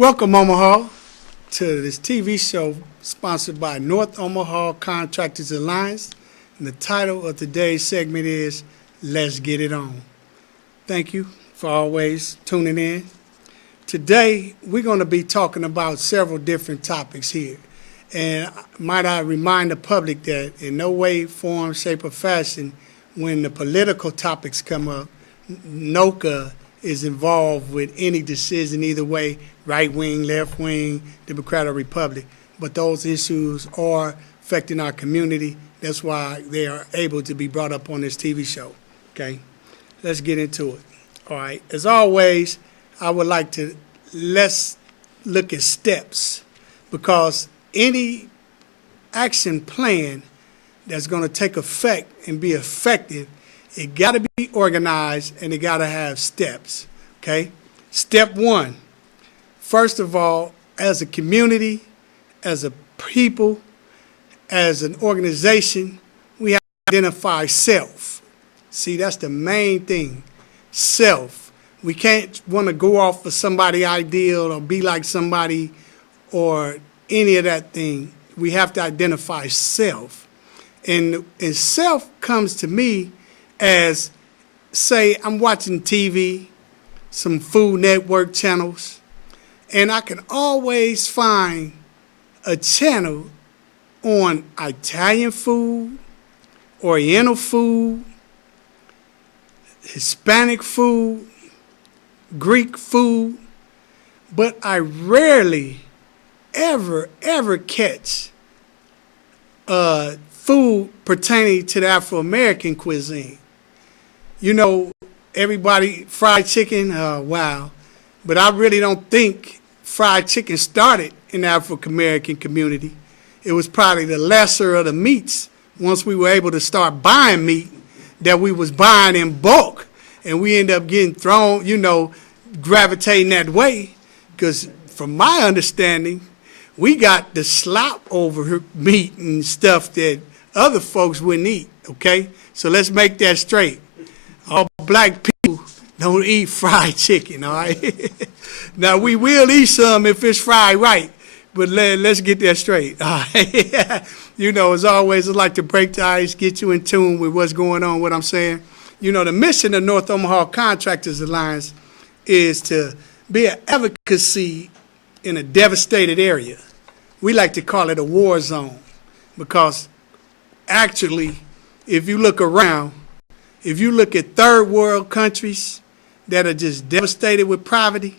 Welcome, Omaha, to this TV show sponsored by North Omaha Contractors Alliance. And the title of today's segment is Let's Get It On. Thank you for always tuning in. Today, we're going to be talking about several different topics here. And might I remind the public that in no way, form, shape, or fashion, when the political topics come up, NOCA is involved with any decision either way, right wing, left wing, Democrat or Republican. But those issues are affecting our community. That's why they are able to be brought up on this TV show. Okay, let's get into it. All right, as always, I would like to let's look at steps, because any action plan that's going to take effect and be effective, it got to be organized and it got to have steps, okay? Step one, first of all, as a community, as a people, as an organization, we have to identify self. See, that's the main thing, self. We can't want to go off of somebody's ideal or be like somebody or any of that thing. We have to identify self. And self comes to me as, say, I'm watching TV, some Food Network channels, and I can always find a channel on Italian food, Oriental food, Hispanic food, Greek food, but I rarely ever catch food pertaining to the Afro-American cuisine. You know, everybody, fried chicken, wow. But I really don't think fried chicken started in the African-American community. It was probably the lesser of the meats once we were able to start buying meat that we was buying in bulk. And we end up getting thrown, gravitating that way. Because from my understanding, we got the slop over meat and stuff that other folks wouldn't eat, okay? So let's make that straight. All black people don't eat fried chicken, all right? Now, we will eat some if it's fried right, but let's get that straight, all right? As always, I like to break the ice, get you in tune with what's going on, what I'm saying. The mission of North Omaha Contractors Alliance is to be an advocacy in a devastated area. We like to call it a war zone, because actually, if you look around, if you look at third world countries that are just devastated with poverty,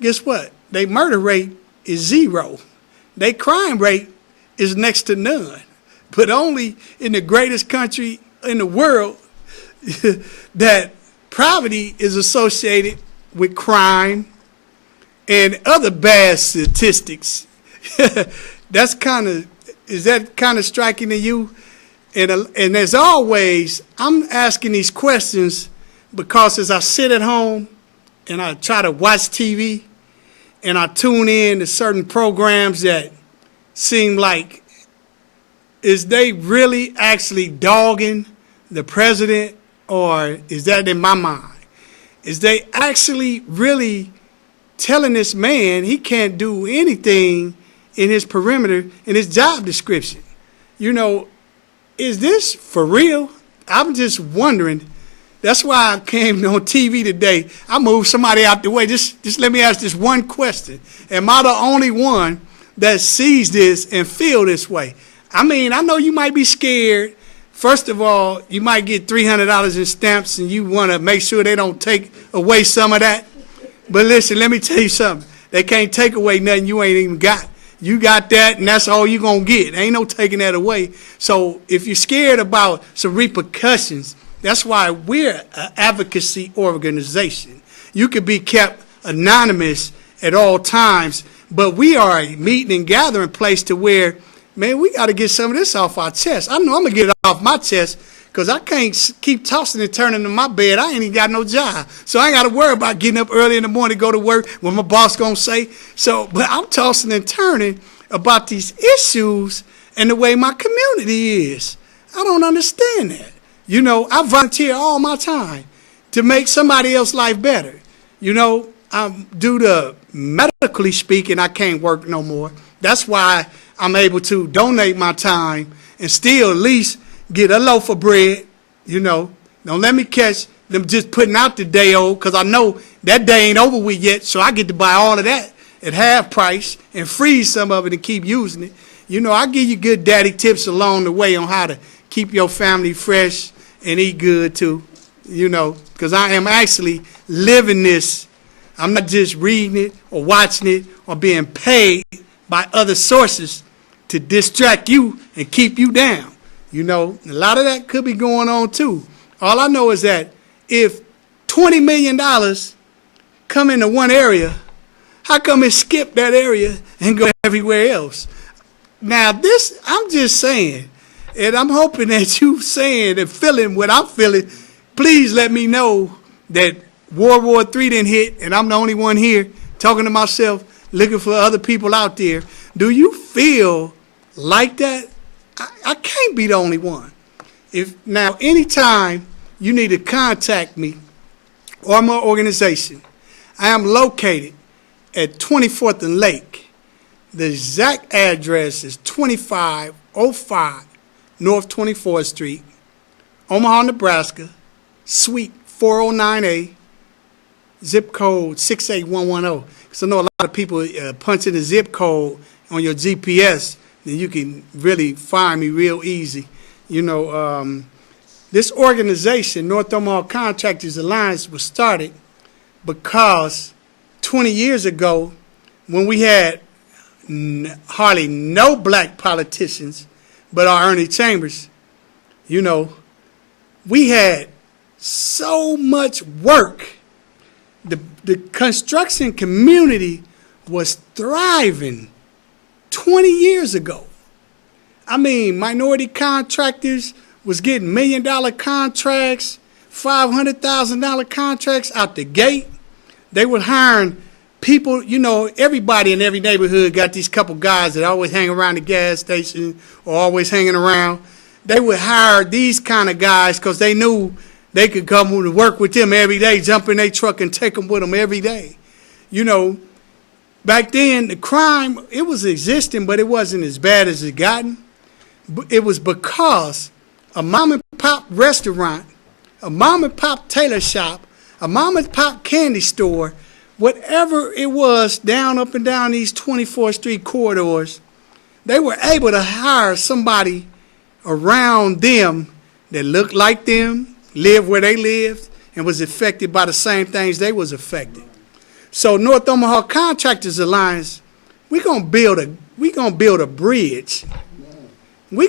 guess what? Their murder rate is zero. Their crime rate is next to none. But only in the greatest country in the world that poverty is associated with crime and other bad statistics. Is that kind of striking to you? And as always, I'm asking these questions because as I sit at home and I try to watch TV and I tune in to certain programs that seem like, is they really actually dogging the president, or is that in my mind? Is they actually really telling this man he can't do anything in his perimeter, in his job description? Is this for real? I'm just wondering. That's why I came on TV today. I moved somebody out the way. Just let me ask this one question. Am I the only one that sees this and feel this way? I mean, I know you might be scared. First of all, you might get $300 in stamps and you want to make sure they don't take away some of that. But listen, let me tell you something. They can't take away nothing you ain't even got. You got that, and that's all you're going to get. Ain't no taking that away. So if you're scared about some repercussions, that's why we're an advocacy organization. You could be kept anonymous at all times, but we are a meeting and gathering place to where, man, we got to get some of this off our chest. I know I'm going to get it off my chest because I can't keep tossing and turning in my bed. I ain't even got no job. So I ain't got to worry about getting up early in the morning to go to work, what my boss going to say. But I'm tossing and turning about these issues and the way my community is. I don't understand that. I volunteer all my time to make somebody else's life better. due to medically speaking, I can't work no more. That's why I'm able to donate my time and still at least get a loaf of bread, you know. Don't let me catch them just putting out the day old, because I know that day ain't over with yet, so I get to buy all of that at half price and freeze some of it and keep using it. You know, I give you good daddy tips along the way on how to keep your family fresh and eat good too, you know, because I am actually living this. I'm not just reading it or watching it or being paid by other sources to distract you and keep you down. You know, a lot of that could be going on too. All I know is that if $20 million come into one area, how come it skip that area and go everywhere else? Now this, I'm just saying, and I'm hoping that you saying and feeling what I'm feeling. Please let me know that World War III didn't hit and I'm the only one here talking to myself, looking for other people out there. Do you feel like that? I can't be the only one. Now, anytime you need to contact me or my organization, I am located at 24th and Lake. The exact address is 2505 North 24th Street, Omaha, Nebraska, Suite 409A, zip code 68110. Because I know a lot of people punch in the zip code on your GPS, then you can really find me real easy. You know, this organization, North Omaha Contractors Alliance, was started because 20 years ago, when we had hardly no black politicians but our Ernie Chambers, you know, we had so much work. The construction community was thriving 20 years ago. I mean, minority contractors was getting $1 million contracts, $500,000 contracts out the gate. They were hiring people, you know, everybody in every neighborhood got these couple guys that always hang around the gas station or always hanging around. They would hire these kind of guys because they knew they could come to work with them every day, jump in their truck and take them with them every day. You know, back then, the crime, it was existing, but it wasn't as bad as it gotten. It was because a mom-and-pop restaurant, a mom-and-pop tailor shop, a mom-and-pop candy store, whatever it was up and down these 24th Street corridors, they were able to hire somebody around them that looked like them, lived where they lived, and was affected by the same things they was affected. So North Omaha Contractors Alliance, we gonna build a bridge. We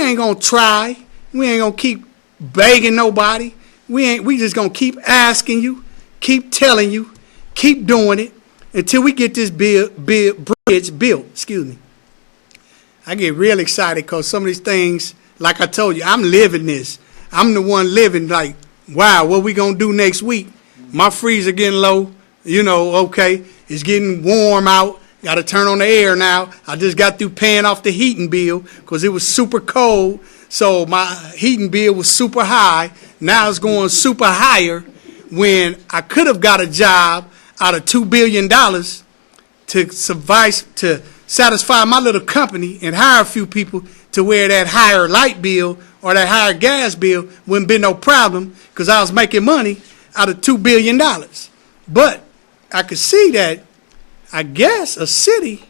ain't gonna try. We ain't gonna keep begging nobody. We just gonna keep asking you, keep telling you, keep doing it until we get this bridge built. Excuse me. I get real excited because some of these things, like I told you, I'm living this. I'm the one living like, wow, what we gonna do next week? My freezer getting low, you know, okay. It's getting warm out. Got to turn on the air now. I just got through paying off the heating bill because it was super cold. So my heating bill was super high. Now it's going super higher when I could have got a job out of $2 billion to satisfy my little company and hire a few people to where that higher light bill or that higher gas bill wouldn't be no problem because I was making money out of $2 billion. But I could see that, I guess, a city,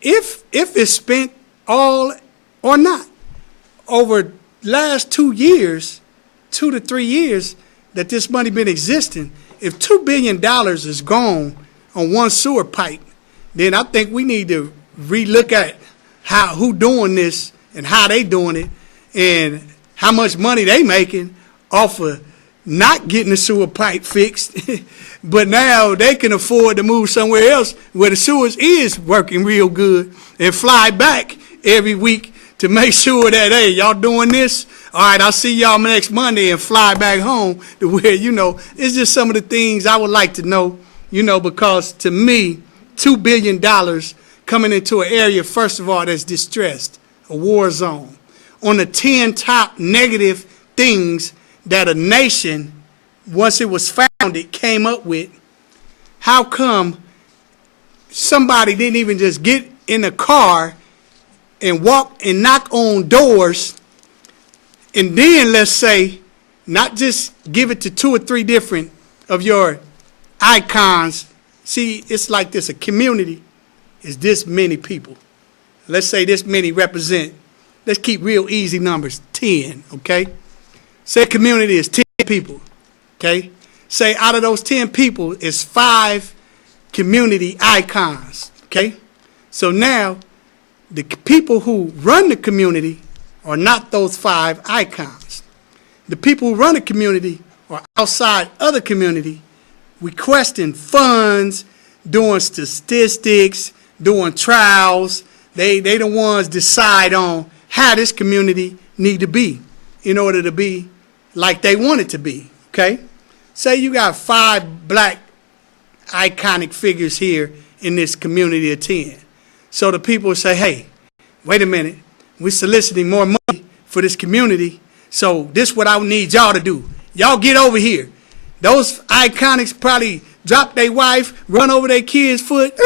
if it's spent all or not, over last 2 years, 2 to 3 years that this money been existing, if $2 billion is gone on one sewer pipe, then I think we need to relook at who doing this and how they doing it and how much money they making off of not getting the sewer pipe fixed. But now they can afford to move somewhere else where the sewers is working real good and fly back every week to make sure that, hey, y'all doing this? All right, I'll see y'all next Monday and fly back home to where, you know, it's just some of the things I would like to know, you know, because to me, $2 billion coming into an area, first of all, that's distressed, a war zone. On the 10 top negative things that a nation, once it was founded, came up with, how come somebody didn't even just get in a car and walk and knock on doors, and then let's say, not just give it to 2 or 3 different of your icons. See, it's like this, a community is this many people. Let's say this many represent, let's keep real easy numbers, 10, okay? Say a community is 10 people, okay? Say out of those 10 people is 5 community icons, okay? So now, the people who run the community are not those 5 icons. The people who run the community are outside other community, requesting funds, doing statistics, doing trials. They the ones decide on how this community need to be in order to be like they want it to be, okay? Say you got 5 black iconic figures here in this community of 10. So the people say, hey, wait a minute, we're soliciting more money for this community, so this is what I need y'all to do. Y'all get over here. Those iconics probably drop their wife, run over their kid's foot,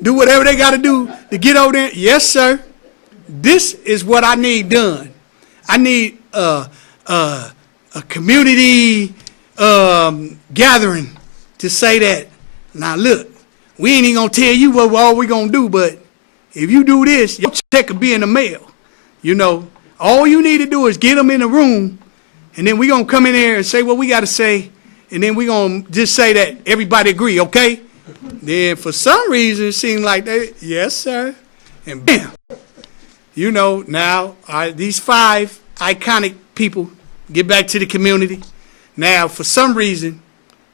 do whatever they got to do to get over there. Yes, sir. This is what I need done. I need a community gathering to say that, now look, we ain't even going to tell you what all we going to do, but if you do this, your check will be in the mail. You know, all you need to do is get them in the room, and then we going to come in here and say what we got to say, and then we going to just say that everybody agree, okay? Then for some reason, it seemed like they, yes, sir, and bam. You know, now these 5 iconic people get back to the community. Now, for some reason,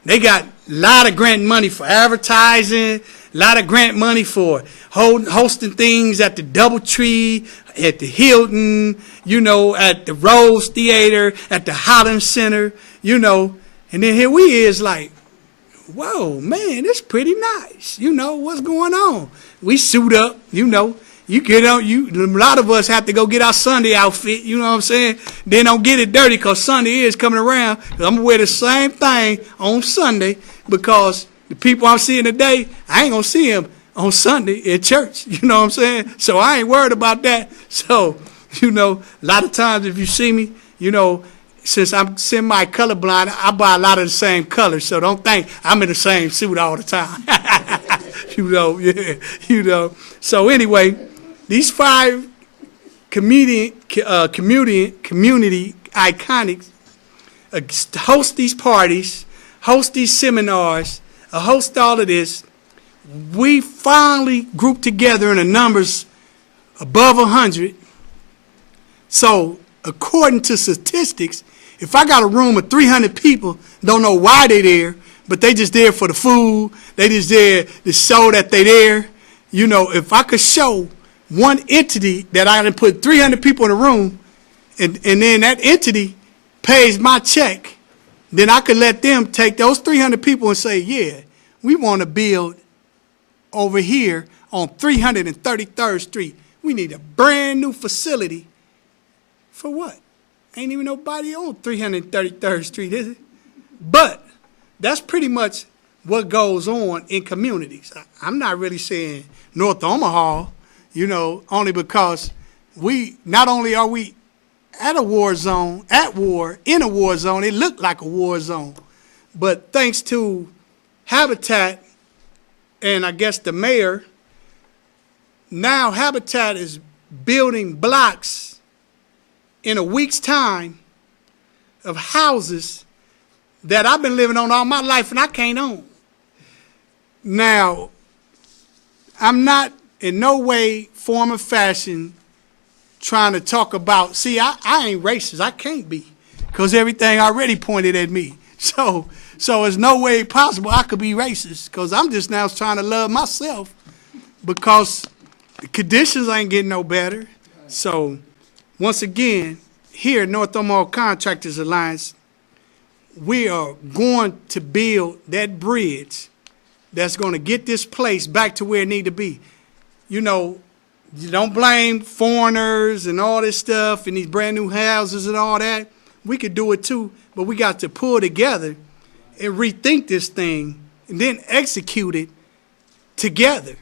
they got a lot of grant money for advertising, a lot of grant money for hosting things at the DoubleTree, at the Hilton, you know, at the Rose Theater, at the Holland Center, you know. And then here we is like, whoa, man, this pretty nice. You know, what's going on? We suit up, you know. You get on, a lot of us have to go get our Sunday outfit, you know what I'm saying? Then don't get it dirty because Sunday is coming around. I'm going to wear the same thing on Sunday because the people I'm seeing today, I ain't going to see them on Sunday at church, you know what I'm saying? So I ain't worried about that. So, you know, a lot of times if you see me, you know, since I'm semi-colorblind, I buy a lot of the same colors. So don't think I'm in the same suit all the time. You know, yeah, you know. So anyway, these 5 community iconics host these parties, host these seminars, host all of this. We finally grouped together in the numbers above 100. So according to statistics, if I got a room of 300 people, don't know why they there, but they just there for the food, they just there to show that they there. You know, if I could show one entity that I done put 300 people in a room, and then that entity pays my check, then I could let them take those 300 people and say, yeah, we want to build over here on 333rd Street. We need a brand new facility. For what? Ain't even nobody on 333rd Street, is it? But that's pretty much what goes on in communities. I'm not really saying North Omaha, you know, only because not only are we in a war zone, it looked like a war zone. But thanks to Habitat and I guess the mayor, now Habitat is building blocks in a week's time of houses that I've been living on all my life and I can't own. Now, I'm not in no way, form, or fashion trying to talk about, see, I ain't racist. I can't be because everything already pointed at me. So there's no way possible I could be racist because I'm just now trying to love myself because the conditions ain't getting no better. So once again, here at North Omaha Contractors Alliance, we are going to build that bridge that's going to get this place back to where it need to be. You know, you don't blame foreigners and all this stuff and these brand new houses and all that. We could do it too, but we got to pull together and rethink this thing and then execute it together.